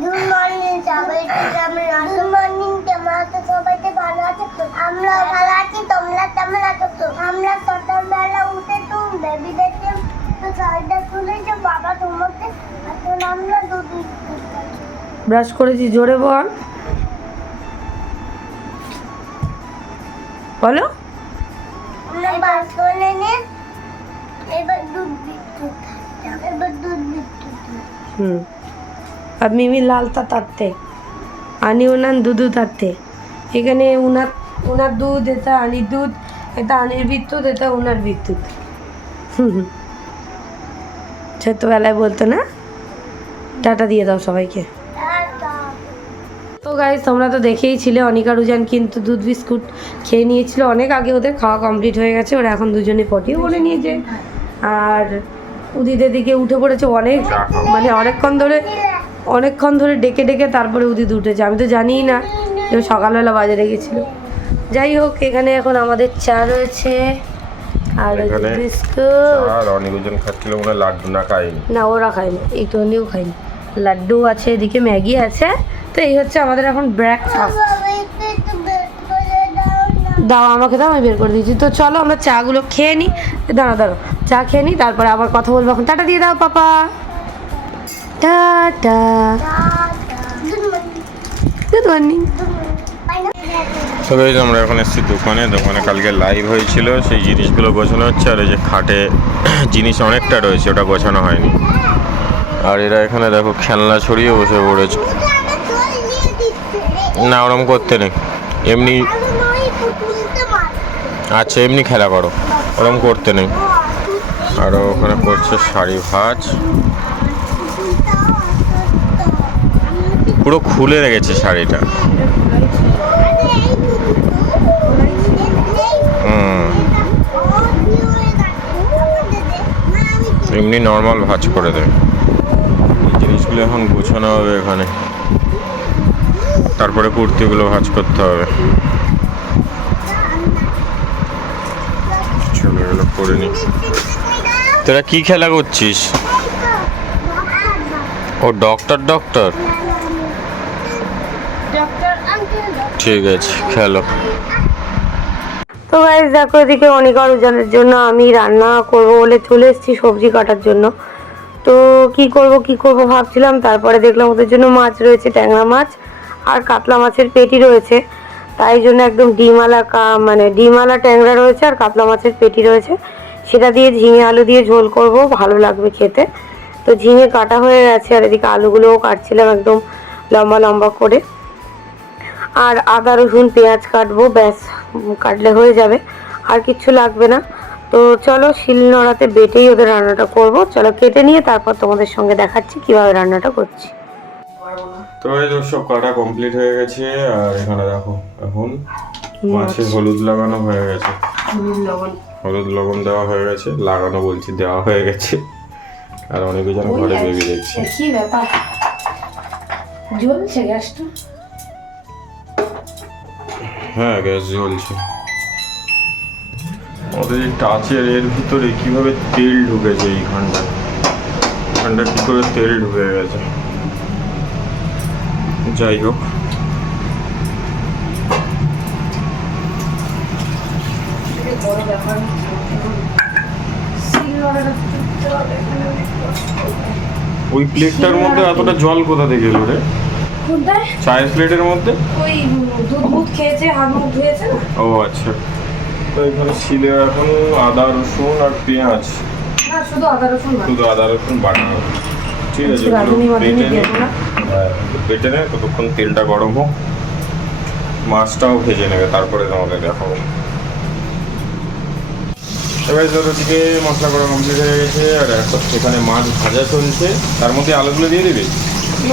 Good morning সবাইকে, good morning. তোমরা তো সবাই ভালো আছো? আমরা ভালো আছি। তোমরা কেমন আছো? আমরা সকালবেলা উঠে তো বেবিদেরকে তো শাড়িটা খুলেছে বাবা তোমাকে। এখন আমরা দুধ ব্রাশ করেছি, জোরে বল, বলো। আমরা বাস করে নিয়ে এবার দুধ বিস্কুট খাচ্ছি। এবার দুধ বিস্কুট আর মিমি লালটা তাতে আনি উনান দুধু তাতে। এখানে উনার দুধ, এটা আনির দুধ, এটা আনির বিদ্যুৎ, এটা উনার বিদ্যুৎ। ছোট্টবেলায় বলতো না, টাটা দিয়ে দাও সবাইকে। তো গাইস, তোমরা তো দেখেই ছিলে অনিকা রুজান কিন্তু দুধ বিস্কুট খেয়ে নিয়েছিল অনেক আগে, ওদের খাওয়া কমপ্লিট হয়ে গেছে। ওরা এখন দুজনে পটিও করে নিয়েছে। আর উদিদের দিকে উঠে পড়েছে অনেক, মানে অনেকক্ষণ ধরে ডেকে ডেকে তারপরে উদিত উঠেছে। আমি তো জানিই না যে সকালবেলা বাজারে গেছিল। যাই হোক, এখানে এখন আমাদের চা রয়েছে আর বিস্কুট। আর অনেক ওজন খাচ্ছিল মনে লাড্ডু না খাইনি। না, ওরা খায়নি, একটুখানিও খাইনি। লাড্ডু আছে, এদিকে ম্যাগি আছে। তো এই হচ্ছে আমাদের এখন ব্রেকফাস্ট। দাও আমাকে, দাও, আমি বের করে দিয়েছি। তো চলো আমরা চাগুলো খেয়ে নিই। দাঁড়ো চা খেয়ে নিই, তারপরে আবার কথা বলবো। এখন টাটা দিয়ে দাও পাপা। Tata, good morning. তো গাইস, আমরা এখন এসেছি দোকানে কালকে লাইভ হয়েছিল, সেই জিনিসগুলো গোছানো হচ্ছে। আর এই যে খাটে জিনিস অনেকটা রয়েছে, ওটা গোছানো হয়নি। আর এরা এখানে দেখো খেলনা ছড়িয়ে বসে পড়েছে। না, ওরম করতে নেই, এমনি আচ্ছা এমনি খেলা করো, ওরম করতে নেই। আর ওখানে করছে শাড়ি ভাঁজ, পুরো খুলে রেখেছে শাড়িটা। এমনি নর্মাল ভাঁজ করে দেয়। এই জিনিসগুলো এখন গোছানো হবে এখানে, তারপরে কুর্তিগুলো ভাঁজ করতে হবে। চলো এগুলো করে নি। তোরা কি খেলা করছিস? ও ডক্টর, ঠিক আছে খেলো। তো গাইস দেখো, এদিকে অনিকা রুজানের জন্য আমি রান্না করবো বলে চলে এসেছি সবজি কাটার জন্য। তো কি করব ভাবছিলাম, তারপরে দেখলাম ওদের জন্য মাছ রয়েছে, ট্যাংরা মাছ আর কাতলা মাছের পেটি রয়েছে। তাই জন্য একদম ডিমালা ট্যাংরা রয়েছে আর কাতলা মাছের পেটি রয়েছে। সেটা দিয়ে ঝিঙে আলু দিয়ে ঝোল করব, ভালো লাগবে খেতে। তো ঝিঙে কাটা হয়ে গেছে, আর এদিকে আলুগুলোও কাটছিলাম একদম লম্বা লম্বা করে। আর আদা রসুন পেঁয়াজ কাটবো, ব্যাস কাটলে হয়ে যাবে, আর কিচ্ছু লাগবে না। তো চলো শিলনোড়াতে বেটেই ওদের রান্নাটা করব। চলো কেটে নিয়ে তারপর তোমাদের সঙ্গে দেখাচ্ছি কিভাবে রান্নাটা করছি। তো এই সব কাটা কমপ্লিট হয়ে গেছে। আর এখানে দেখো এখন মাছে হলুদ লাগানো হয়ে গেছে, হলুদ লবণ দেওয়া হয়ে গেছে, লাগানো বলছি দেওয়া হয়ে গেছে। আর অনেকে যেন ঘরে বেবি দেখছে। কি ব্যাপার, জ্বলছে গ্যাসটা? হ্যাঁ, গ্যাস জ্বলছে। আমাদের এই টাচের এর ভিতরে কিভাবে তেল ঢুকেছে, এইখানটা কি করে তেল ঢুকে গেছে। যাই হোক, ওই প্লেটটার মধ্যে এতটা জল কোথা থেকে গেল রে? চায়ের প্লেটের মধ্যে ওই দুধ খেয়েছে, হাত মুখ ধুয়েছে না। ও আচ্ছা। তো এখানে শিলে এখন আদা রসুন আর পেঁয়াজ, না শুধু আদা রসুন বাটা হবে। ঠিক আছে, বেটে নে, ততক্ষণ তেলটা গরম হোক, মাছটাও ভেজে নেবে, তারপরে তোমাকে দেখাবো। এবার ওদিকে মশলা করা কমপ্লিট হয়ে গেছে, আর এখন সেখানে মাছ ভাজা চলছে। তার মধ্যে আলুগুলো দিয়ে দিবি।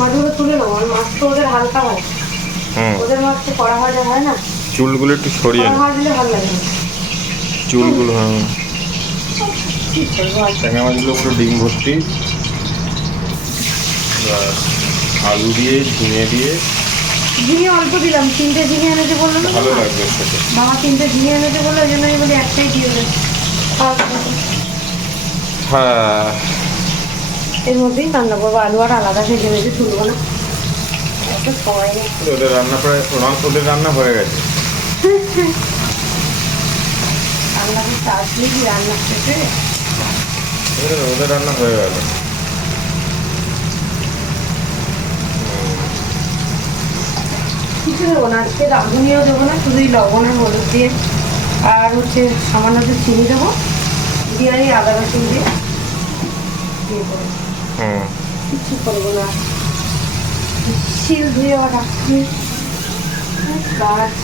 মাছগুলো তুলে নেবো, মাছ তো ওদের হালকা হয়, ওদের মাছ তো কড়া ভাজা হয় না। চুলগুলো একটু সরিয়ে নে, ভাজলে ভালো লাগে না চুলগুলো। হ্যাঁ, ট্যাংরা মাছগুলো পুরো ডিম ভর্তি, আলু দিয়ে ঝিঙে দিয়ে। ঝিঙে অল্প দিলাম, 3টে ঝিঙে এনেছে বললো না ভালো লাগবে সেটা। বাবা 3টে ঝিঙে এনেছে বললো, ওই জন্য আমি বলি একটাই দিয়ে দেবে। হ্যাঁ, এর মধ্যেই রান্না করবো, আলু আর আলাদা ভেজে ভেজে তুলবো না, একটা সময় নেই। ওদের রান্না প্রায় ওদের রান্না হয়ে গেছে। রান্না করতে আসলে কি রান্না শেষে? ওদের রান্না হয়ে গেল। কিছু দেবো না আজকে, রাঁধুনিও দেবো না, শুধুই লবণ আর হলুদ দিয়ে আর হচ্ছে সামান্য একটু চিনি দেবো, দিয়ে আর এই আদা রসুন দিয়ে দিয়ে করবো, কিছু করবো না। শিল ধুয়ে আবার রাখছি গাছ।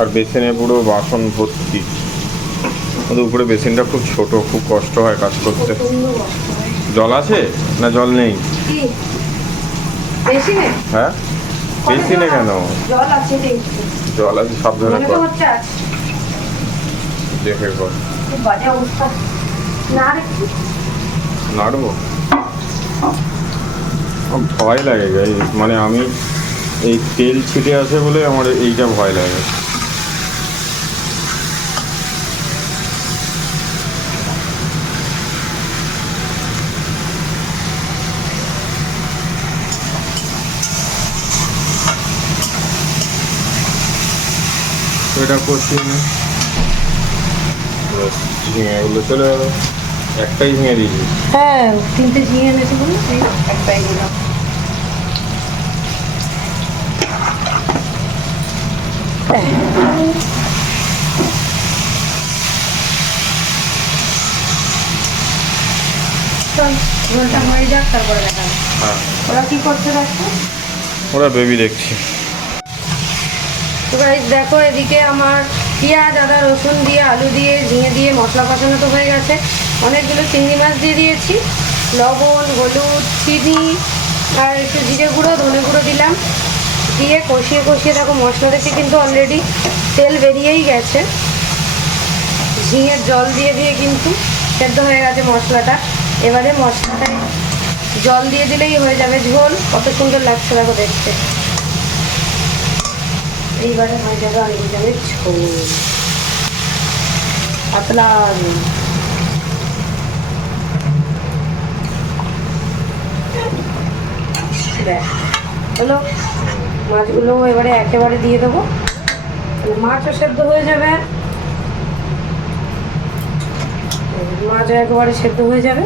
আর বেসিনে পুরো বাসন ভর্তি, ওদের উপরে বেসিনটা খুব ছোট, খুব কষ্ট হয় কাজ করতে। প্রচণ্ড কষ্ট হয়। জল আছে না জল নেই? কি বেশি নেই? হ্যাঁ বেসিনে কেন? জল আছে দেখছি, জল আছে, সাবধানে মনে তো কর, হচ্ছে আছে। দেখে কর। খুব বাজে অবস্থা না রেখে নাড়বো, ভয় লাগে গাই, মানে আমি এই তেল ছিটে আছে বলে আমার এইটা ভয় লাগে। এটা কষিয়ে নে, ঝিঙেগুলো চলে যাবে। একটাই ঝিঙে দিয়েছি। হ্যাঁ, 3টে ঝিঙে এনেছি বলে সেই একটাই দিলাম। চল ঝোলটা হয়ে যাক, তারপরে দেখাবো। হ্যাঁ ওরা কি করছে দেখো। ওরা বেবি দেখছি। তো গাইস দেখো, এদিকে আমার পেঁয়াজ আদা রসুন দিয়ে আলু দিয়ে ঝিঙে দিয়ে মশলা কষানো তো হয়ে গেছে। অনেকগুলো চিংড়ি মাছ দিয়ে দিয়েছি, লবণ হলুদ চিনি আর একটু জিরে গুঁড়ো ধনে গুঁড়ো দিলাম, দিয়ে কষিয়ে কষিয়ে দেখো মশলা থেকে কিন্তু অলরেডি তেল বেরিয়েই গেছে। ঝিঙের জল দিয়ে দিয়ে কিন্তু সেদ্ধ হয়ে গেছে মশলাটা। এবারে মশলাটায় জল দিয়ে দিলেই হয়ে যাবে ঝোল। কত সুন্দর লাগছে দেখো দেখতে। এইবারে হয়ে যাবে অনেক যাবে ঝোল পাতলা। দেখ হলো, মাছগুলো এবারে একেবারে দিয়ে দেবো, মাছও সেদ্ধ হয়ে যাবে, মাছও একেবারে সেদ্ধ হয়ে যাবে।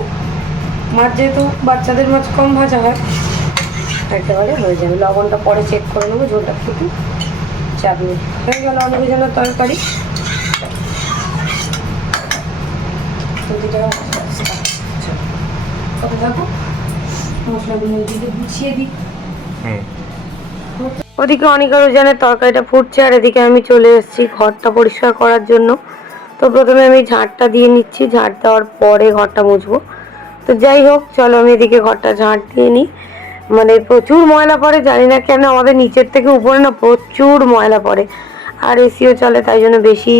মাছ যেহেতু বাচ্চাদের মাছ কম ভাজা হয়, একেবারে হয়ে যাবে। লবণটা পরে চেক করে নেবো, ঝোলটা ফুটু। চাটনি হয়ে গেল অনেকজনের তরকারি। কত থাকো মশলাগুলো এদিকে গুছিয়ে দিই। ওদিকে অনিকা রোজানের তরকারিটা ফুটছে, আর এদিকে আমি চলে এসেছি ঘরটা পরিষ্কার করার জন্য। তো প্রথমে আমি ঝাঁটটা দিয়ে নিচ্ছি, ঝাঁট দেওয়ার পরে ঘরটা মুছবো। তো যাই হোক চলো আমি এদিকে ঘরটা ঝাঁট দিয়ে নিই। মানে প্রচুর ময়লা পড়ে, জানি না কেন আমাদের নিচের থেকে উপরে না প্রচুর ময়লা পড়ে, আর এসিও চলে তাই জন্য বেশি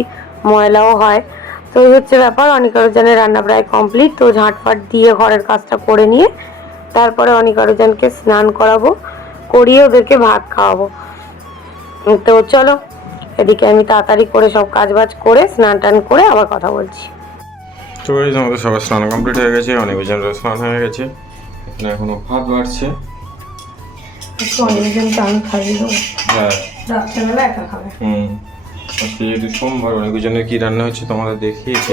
ময়লাও হয়। তো এই হচ্ছে ব্যাপার। অনিকা রোজানের রান্না প্রায় কমপ্লিট। তো ঝাঁটফাট দিয়ে ঘরের কাজটা করে নিয়ে তারপরে অনিকা রোজানকে স্নান করাবো, করিয়ে ওদেরকে ভাত খাওয়াবো। তো চলো এদিকে আমি তাড়াতাড়ি করে সব কাজ বাজ করে স্নান টান করে আবার কথা বলছি। তো এই যে আমাদের সবার স্নান কমপ্লিট হয়ে গেছে, অনেক জনের স্নান হয়ে গেছে, এখানে এখনো ভাত বাড়ছে। অনেকজনকে আমি খাইয়ে দেবো, হ্যাঁ রাত্রেবেলা একা খাবে। আজকে যেহেতু সোমবার, অনেক জনের কী রান্না হচ্ছে তোমাদের দেখিয়েছি।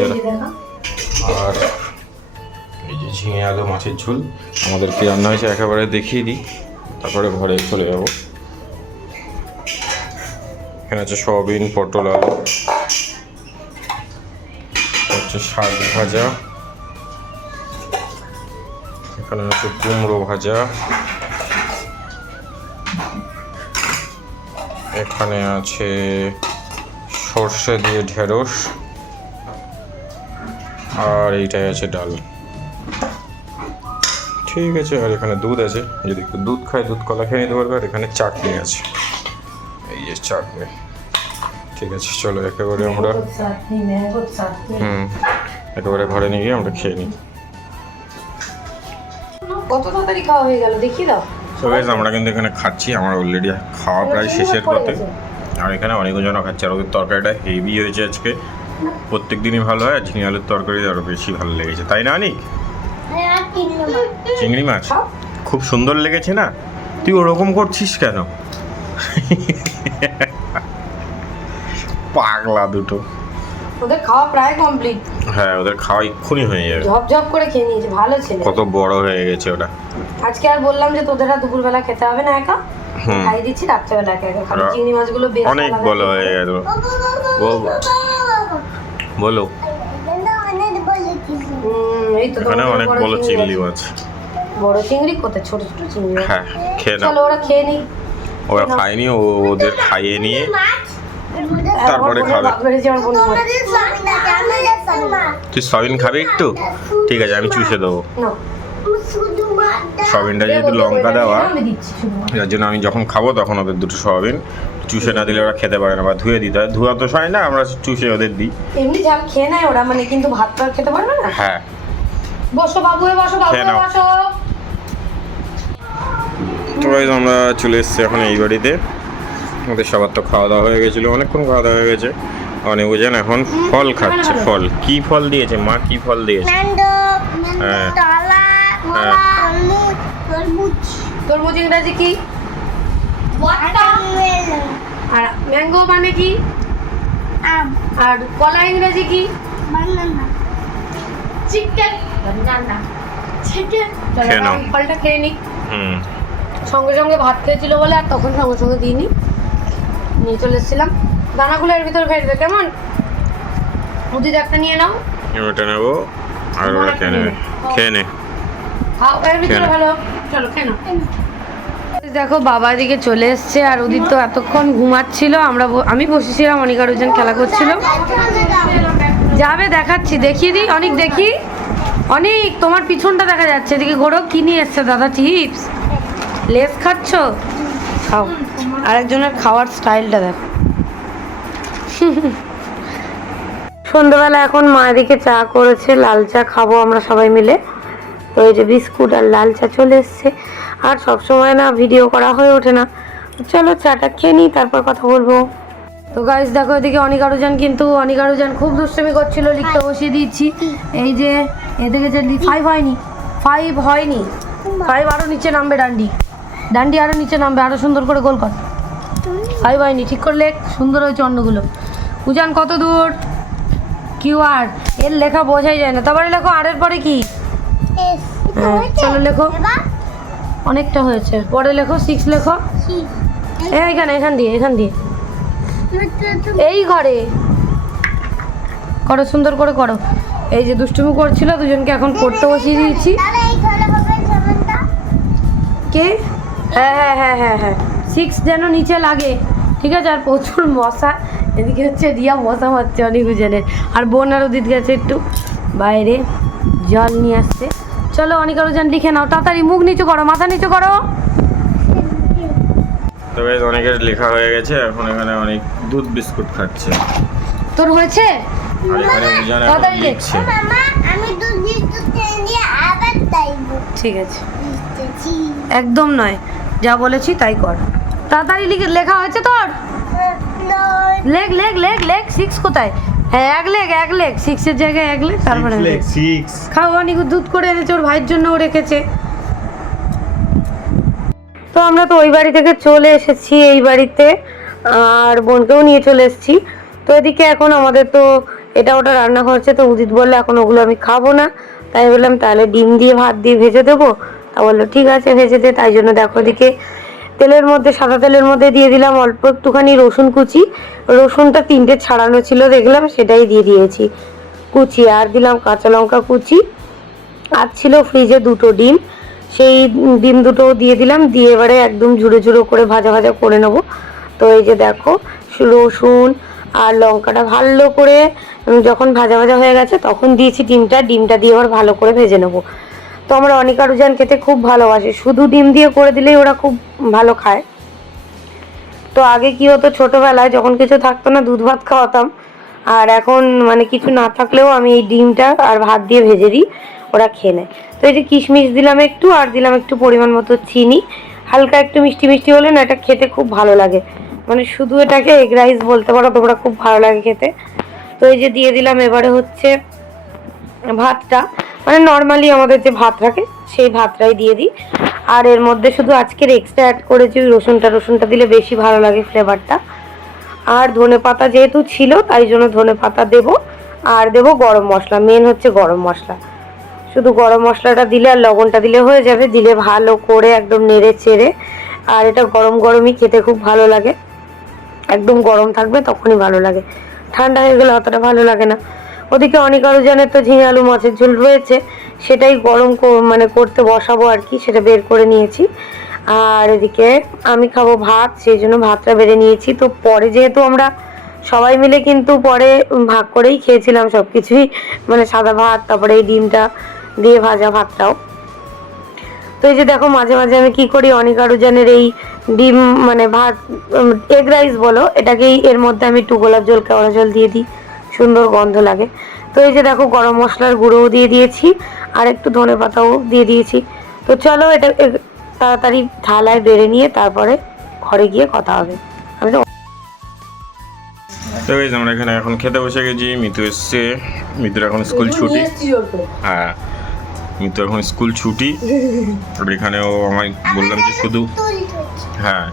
আর এই যে ঝিঙে আলু মাছের ঝোল আমাদের কী রান্না হয়েছে একেবারে দেখিয়ে দিই, তারপরে ঘরে চলে যাবো। এখানে আছে সয়াবিন পটল আলু, হচ্ছে শাক ভাজা, এখানে আছে কুমড়ো ভাজা, এখানে আছে সর্ষে দিয়ে ঢেঁড়স, আর এইটাই আছে ডাল। ঠিক আছে, আর এখানে দুধ আছে, যদি একটু দুধ খায় দুধ কলা খেয়ে নিতে পারবে। আর এখানে চাটনি আছে, এই যে চাটনি। ঠিক আছে চলো একেবারে আমরা একেবারে ঘরে নিয়ে গিয়ে আমরা খেয়ে নিই। কত তাড়াতাড়ি খাওয়া হয়ে গেল দেখিয়ে দাও। তো গাইস আমরা কিন্তু এখানে খাচ্ছি, আমার অলরেডি খাওয়া প্রায় শেষের পথে। আর এখানে অনেকজনও খাচ্ছে, আর ওদের তরকারিটা হেভি হয়েছে আজকে। প্রত্যেক দিনই ভালো হয়, আর ঝিঙে আলুর তরকারি আরও বেশি ভালো লেগেছে, তাই না অনিক? হ্যাঁ, আর 3 নম্বর চিংড়ি মাছ খুব সুন্দর লেগেছে না? তুই ওরকম করছিস কেন? পাগলা দুটো। ওদের খাওয়া প্রায় কমপ্লিট। হ্যাঁ, ওদের খাওয়া এক্ষুনি হয়ে যাবে। ঝপঝপ করে খেয়ে নিয়েছে, ভালো ছেলে। কত বড় হয়ে গেছে ওটা। আজকে আর বললাম যে তোদের আর দুপুরবেলা খেতে হবে না একা, খাইয়ে দিচ্ছি রাত্রেবেলা একা একা খালি। চিংড়ি মাছগুলো বেশ অনেক বড় হয়ে গেল। বলো। অনেক বলেছি। এই তো এখানে অনেক বড় চিংড়ি মাছ। বড় চিংড়ি কোথায়? ছোট ছোট চিংড়ি। হ্যাঁ, খেয়ে নাও। চলো ওরা খেয়ে নিই। ওরা খায়নি, ওদের খাইয়ে নিয়ে তারপরে খাবে। তুই সয়াবিন খাবি একটু? ঠিক আছে, আমি চুষে দেবো। সয়াবিনটা যেহেতু লঙ্কা দেওয়া, যার জন্য আমি যখন খাবো তখন ওদের দুটো সয়াবিন চুষে না দিলে ওরা খেতে পারে না, বা ধুয়ে দিতে হয়। ধোয়া তো হয় না, আমরা চুষে ওদের দিই। এমনি ঝাল খেয়ে নেয় ওরা, মানে কিন্তু ভাত তো আর খেতে পারবে না। হ্যাঁ, বসো বাবু, বসো বাবু, বসো। তো আমরা চলে এসেছি এখন এই বাড়িতে। ওদের সবার তো খাওয়া দাওয়া হয়ে গেছিলো, অনেকক্ষণ খাওয়া দাওয়া হয়ে গেছে। অনেক বুঝেন এখন ফল খাচ্ছে। ফল কি ফল দিয়েছে মা? কি ফল দিয়েছে? হ্যাঁ, তরমুজ ইংরাজি কি? আর ম্যাঙ্গো মানে কি? আর কলা ইংরাজি কি? চিকেন। খেয়ে নাও। ফলটা খেয়ে নি। সঙ্গে সঙ্গে ভাত খেয়েছিল বলে আর তখন সঙ্গে সঙ্গে দিইনি, নিয়ে চলে এসেছিলাম। দানাগুলো এর ভিতরে ফেলবে কেমন? উদিত একটা নিয়ে নাও। ওটা নেবো আর ওরা খেয়ে নেবে। খেয়ে নে, খাও এর ভিতরে ভালো। চলো খেয়ে নাও। দেখো বাবা এদিকে চলে এসছে, আর উদিত তো এতক্ষণ ঘুমাচ্ছিল। আমি বসেছিলাম, অনেক আরোজন খেলা করছিল। যাবে দেখাচ্ছি, দেখিয়ে দিই। অনেক দেখি, অনেক তোমার পিছনটা দেখা যাচ্ছে। এদিকে ঘোরো, কি নিয়ে এসছে দাদা? চিপস, লেস খাচ্ছ? খাও। আরেকজনের খাওয়ার স্টাইলটা দেখো। সন্ধ্যাবেলা এখন মা এদিকে চা করেছে, লাল চা খাবো আমরা সবাই মিলে। তো এই যে বিস্কুট আর লাল চা চলে এসছে। আর সবসময় না ভিডিও করা হয়ে ওঠে না, চলো চাটা খেয়ে নিই, তারপর কথা বলবো। তো গাইস দেখো এদিকে অনিক আরুজান খুব দুষ্টুমি করছিল, লিখতে বসিয়ে দিয়েছি। এই যে এদিকে যে 5 হয়নি, 5 হয়নি, 5 আরো নিচে নামবে। ডান্ডি আরো নিচে নামবে, আরো সুন্দর করে গোল কর। 5 হয়নি, ঠিক করে লেখ। সুন্দর হয়েছে অন্যগুলো। উজান কত দূর? QR এর লেখা বোঝাই যায় না। তারপরে লেখো আর এর পরে কি? চলো লেখো, অনেকটা হয়েছে। পরে লেখো 6 লেখো। এখান দিয়ে এই ঘরে করো, সুন্দর করে করো। এই যে দুষ্টুমি করছিল দুজনকে এখন পড়তে বসিয়ে দিয়েছি। কে? হ্যাঁ 6 যেন নিচে লাগে, ঠিক আছে। আর প্রচুর মশা, এদিকে হচ্ছে রিয়া মশা মারছে অনেক উজানের। আর বোন আর উদিত গেছে একটু বাইরে জল নিয়ে আসছে। চলো অনেক আরোজন লিখে নাও, তাড়াতাড়ি মুখ নিচু করো, মাথা নিচু করো। তবে অনেকের লেখা হয়ে গেছে। এখন এখানে অনেক দুধ বিস্কুট খাচ্ছে। তোর হয়েছে? আর এখানে উজান এখন তাড়াতাড়ি লেখ। লিখছে। আমি দুধ বিস্কুট খেয়ে দিয়ে আবার তাইবো। ঠিক আছে, একদম নয়, যা বলেছি তাই কর। তাড়াতাড়ি লেখা হয়েছে তোর? লেখ 6 কোথায়? হ্যাঁ এক লেখ 6 এর জায়গায় 1 লেখ, তারপরে 6 খাও। অনেক দুধ করে এনেছে, ওর ভাইয়ের জন্য ও রেখেছে। তো আমরা তো ওই বাড়ি থেকে চলে এসেছি এই বাড়িতে, আর বোনকেও নিয়ে চলে এসেছি। তো এদিকে এখন আমাদের তো এটা ওটা রান্না হচ্ছে। তো উদিত বললো এখন ওগুলো আমি খাবো না, তাই বললাম তাহলে ডিম দিয়ে ভাত দিয়ে ভেজে দেবো। তা বললো ঠিক আছে ভেজে দে। তাই জন্য দেখো এদিকে তেলের মধ্যে, সাদা তেলের মধ্যে দিয়ে দিলাম অল্প একটুখানি রসুন কুচি। রসুনটা 3টে ছাড়ানো ছিল দেখলাম, সেটাই দিয়ে দিয়েছি কুচি। আর দিলাম কাঁচা লঙ্কা কুচি। আর ছিল ফ্রিজে 2টো ডিম, সেই ডিম 2টো দিয়ে দিলাম। দিয়ে এবারে একদম ঝুড়ো ঝুড়ো করে ভাজা করে নেবো। তো এই যে দেখো রসুন আর লঙ্কাটা ভালো করে যখন ভাজা হয়ে গেছে তখন দিয়েছি ডিমটা দিয়ে আবার ভালো করে ভেজে নেবো। তো আমরা অনেক আরোজন খেতে খুব ভালোবাসে, শুধু ডিম দিয়ে করে দিলেই ওরা খুব ভালো খায়। তো আগে কি হতো, ছোটবেলায় যখন কিছু থাকতো না দুধ ভাত খাওয়াতাম, আর এখন মানে কিছু না থাকলেও আমি এই ডিমটা আর ভাত দিয়ে ভেজে দিই, ওরা খেয়ে নেয়। তো এই যে কিশমিশ দিলাম একটু, আর দিলাম একটু পরিমাণ মতো চিনি। হালকা একটু মিষ্টি হলে না এটা খেতে খুব ভালো লাগে। মানে শুধু এটাকে এগ রাইস বলতে পারো তোমরা, খুব ভালো লাগে খেতে। তো এই যে দিয়ে দিলাম এবারে হচ্ছে ভাতটা। মানে নর্মালি আমাদের যে ভাত রাখে সেই ভাতটাই দিয়ে দিই। আর এর মধ্যে শুধু আজকের এক্সট্রা অ্যাড করেছি ওই রসুনটা দিলে বেশি ভালো লাগে ফ্লেভারটা। আর ধনেপাতা যেহেতু ছিল তাই জন্য ধনেপাতা দেবো। আর দেবো গরম মশলা, মেন হচ্ছে গরম মশলা। শুধু গরম মশলাটা দিলে আর লবণটা দিলে হয়ে যাবে। দিলে ভালো করে একদম নেড়ে চেড়ে, আর এটা গরম গরমই খেতে খুব ভালো লাগে, একদম গরম থাকবে তখনই ভালো লাগে, ঠান্ডা হয়ে গেলে অতটা ভালো লাগে না। ওদিকে অনেক আরও জানে তো ঝিঙে আলু মাছের ঝোল রয়েছে, সেটাই গরম মানে করতে বসাবো আর কি, সেটা বের করে নিয়েছি। আর এদিকে আমি খাবো ভাত, সেই জন্য ভাতটা বেড়ে নিয়েছি। তো পরে যেহেতু আমরা সবাই মিলে কিন্তু পরে ভাগ করেই খেয়েছিলাম সব কিছুই, মানে সাদা ভাত, তারপরে এই ডিমটা দিয়ে ভাজা ভাতটাও। তো এই যে দেখো মাঝে মাঝে আমি কি করি, অনেক আরও জানের এই ডিম মানে ভাত এগ রাইস বলো, এটাকেই এর মধ্যে আমি একটু গোলাপ জল কেওড়া জল দিয়ে দিই, সুন্দর গন্ধ লাগে। তো এই যে দেখো গরম মশলার গুঁড়োও দিয়ে দিয়েছি, আর একটু ধনে পাতাও দিয়ে দিয়েছি। তো চলো এটা তাড়াতাড়ি থালায় বেড়ে নিয়ে তারপরে ঘরে গিয়ে কথা হবে। আমি তো গাইস আমরা এখানে এখন খেতে বসে গেছি। মিতু এসছে, মিতুর এখন স্কুল ছুটি। হ্যাঁ, মিতু এখন স্কুল ছুটি। আর এখানেও আমি বললাম যে শুধু হ্যাঁ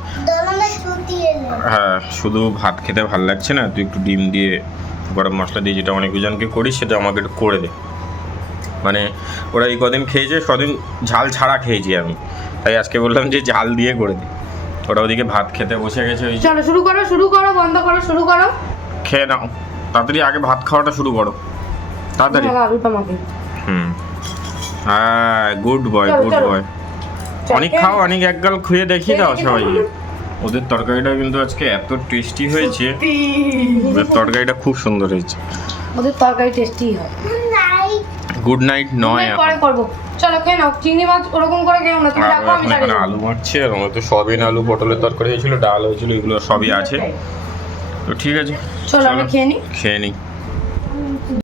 হ্যাঁ শুধু ভাত খেতে ভালো লাগছে না, তুই একটু ডিম দিয়ে গরম মশলা দিয়ে যেটা অনেক জনকে করি সেটা আমাকে একটু করে দে। মানে ওরা এই কদিন খেয়েছে, সদিন ঝাল ছাড়া খেয়েছি আমি, তাই আজকে বললাম যে ঝাল দিয়ে করে দে। ওরা ওদিকে ভাত খেতে বসে গেছে। ওই চলো শুরু করো, বন্ধ করো, শুরু করো। খেয়ে নাও তাড়াতাড়ি, আগে ভাত খাওয়াটা শুরু করো তাড়াতাড়ি। হ্যাঁ গুড বয়, গুড বয়। অনেক খাও, অনেক একগাল খুঁয়ে দেখিয়ে দাও সবাই। ওদের তরকারিটা কিন্তু আজকে এত টেস্টি হয়েছে, ওদের তরকারিটা খুব সুন্দর হয়েছে। ওদের তরকারি টেস্টি হয়। গুড নাইট নয়, পরে করব। চলো খেয়ে নাও, চিংড়ি মাছ ওরকম করে খেও না, তুমি রাখো আমি এখানে আলু মারছে, আর আমাদের তো সয়াবিন আলু পটলের তরকারি হয়েছিল, ডাল হয়েছিল, এগুলো সবই আছে। তো ঠিক আছে, চলো আমি খেয়ে নিই। খেয়ে নিই।